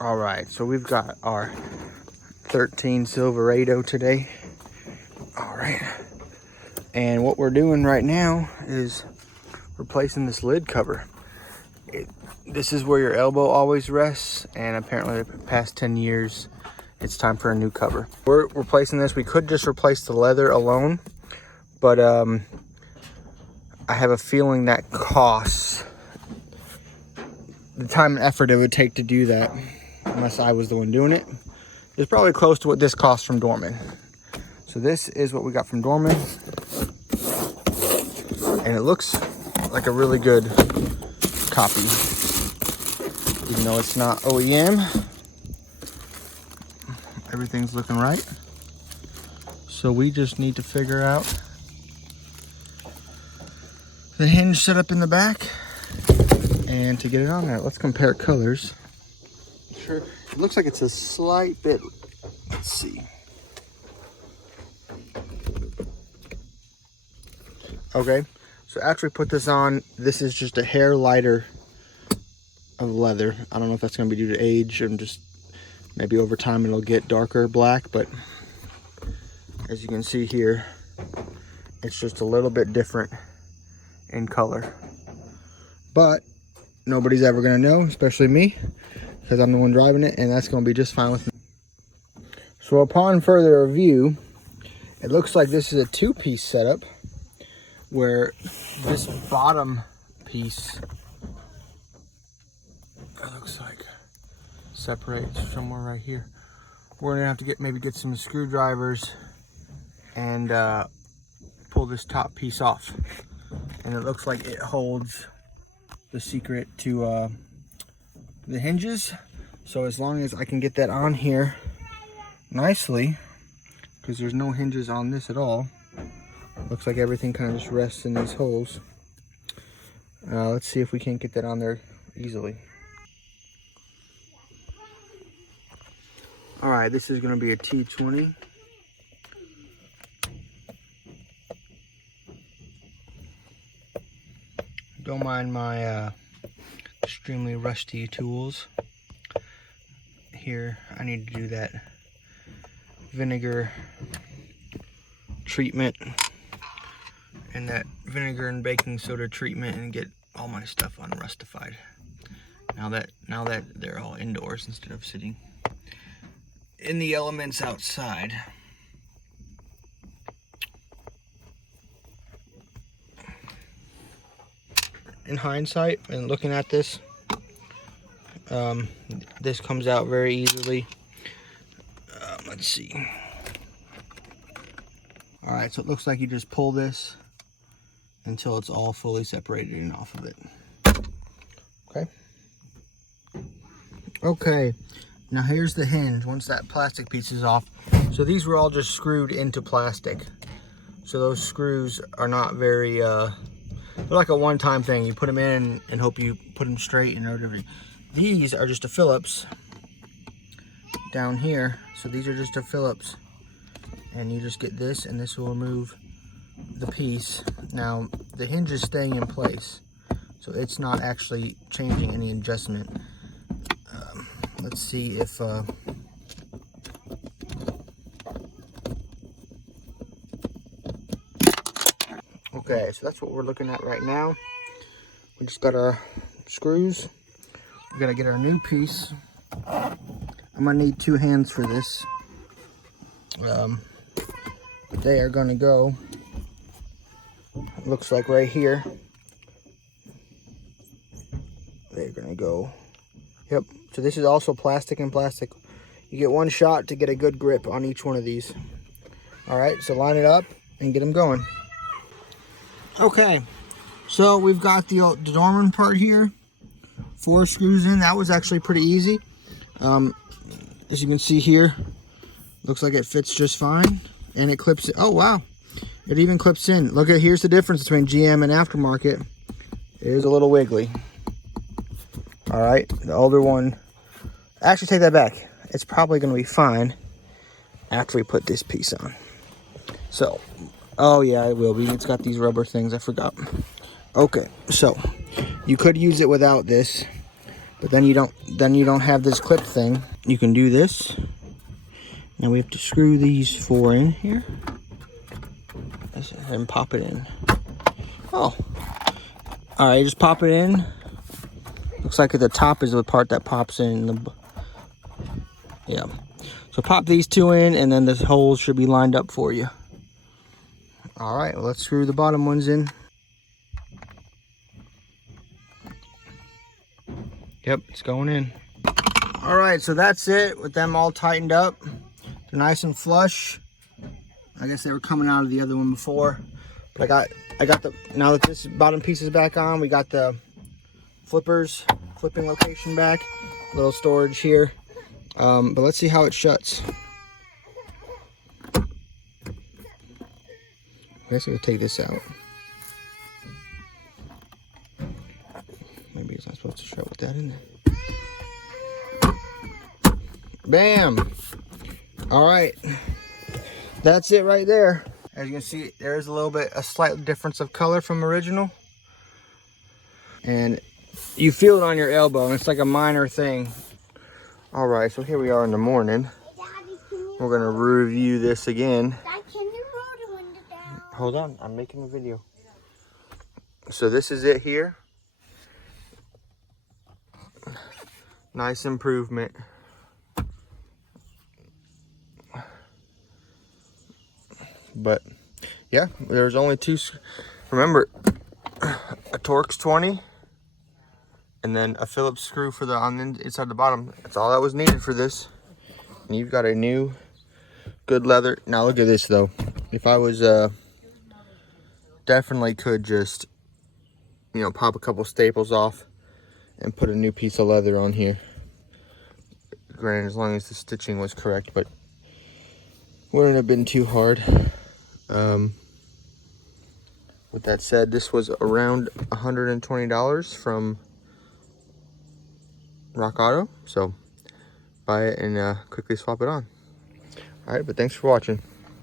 All right, so we've got our 13 Silverado today. All right, and what we're doing right now is replacing this lid cover. This is where your elbow always rests, and apparently the past 10 years, it's time for a new cover. We're replacing this. We could just replace the leather alone, but I have a feeling that costs the time and effort it would take to do that, unless I was the one doing it. It's probably close to what this costs from Dorman. So this is what we got from Dorman, and it looks like a really good copy, even though it's not OEM. Everything's looking right. So we just need to figure out the hinge setup in the back and to get it on there. Let's compare colors. Sure, it looks like it's a slight bit, let's see. Okay, so after we put this on, this is just a hair lighter of leather. I don't know if that's gonna be due to age and just maybe over time it'll get darker black, but as you can see here, it's just a little bit different in color. But nobody's ever gonna know, especially me, because I'm the one driving it, and that's gonna be just fine with me. So upon further review, it looks like this is a two-piece setup, where this bottom piece, it looks like, separates somewhere right here. We're gonna have to maybe get some screwdrivers and pull this top piece off. And it looks like it holds the secret to the hinges. So as long as I can get that on here nicely, because there's no hinges on this at all, looks like everything kind of just rests in these holes. Let's see if we can't get that on there easily. All right, this is gonna be a T20. Don't mind my extremely rusty tools. Here, I need to do that vinegar treatment and that vinegar and baking soda treatment and get all my stuff unrustified. Now that they're all indoors instead of sitting in the elements outside. In hindsight and looking at this, this comes out very easily. Let's see. All right, so it looks like you just pull this until it's all fully separated and off of it. Okay. Okay, now here's the hinge once that plastic piece is off. So these were all just screwed into plastic. So those screws are not very, they're like a one-time thing. You put them in and hope you put them straight and whatever. These are just a Phillips down here. So these are just a Phillips. And you just get this, and this will remove the piece. Now, the hinge is staying in place, so it's not actually changing any adjustment. Let's see if... Okay, so that's what we're looking at right now. We just got our screws. We gotta get our new piece. I'm gonna need two hands for this. They are gonna go, looks like right here. They're gonna go, yep. So this is also plastic and plastic. You get one shot to get a good grip on each one of these. All right, so line it up and get them going. Okay, so we've got the Dorman part here. 4 screws in. That was actually pretty easy. As you can see here, looks like it fits just fine. And it clips it. Oh, wow. It even clips in. Look at, here's the difference between GM and aftermarket. It is a little wiggly. All right, the older one. Actually, take that back. It's probably going to be fine after we put this piece on. So, oh yeah, it will be. It's got these rubber things. I forgot. Okay, so you could use it without this, But then you don't have this clip thing. You can do this. Now we have to screw these 4 in here and pop it in. Oh, all right, just pop it in. Looks like the top is the part that pops in. Yeah, so pop these 2 in, and then this hole should be lined up for you. All right, well, let's screw the bottom ones in. Yep, it's going in. All right, so that's it with them all tightened up. They're nice and flush. I guess they were coming out of the other one before. But I got the, now that this bottom piece is back on, we got the flipping location back. Little storage here. But let's see how it shuts. I guess I'll take this out. Maybe it's not supposed to shut with that in there. Bam! All right, that's it right there. As you can see, there is a slight difference of color from original. And you feel it on your elbow, and it's like a minor thing. All right, so here we are in the morning. We're gonna review this again. Dad, can you roll the window down? Hold on, I'm making a video. So this is it here. Nice improvement. But yeah, there's only 2. Remember, a Torx 20 and then a Phillips screw for on the inside the bottom. That's all that was needed for this. And you've got a new good leather. Now look at this though. If I was definitely could just, you know, pop a couple staples off and put a new piece of leather on here. Granted, as long as the stitching was correct, but wouldn't have been too hard. With that said, this was around $120 from Rock Auto, so buy it and quickly swap it on. All right, but thanks for watching.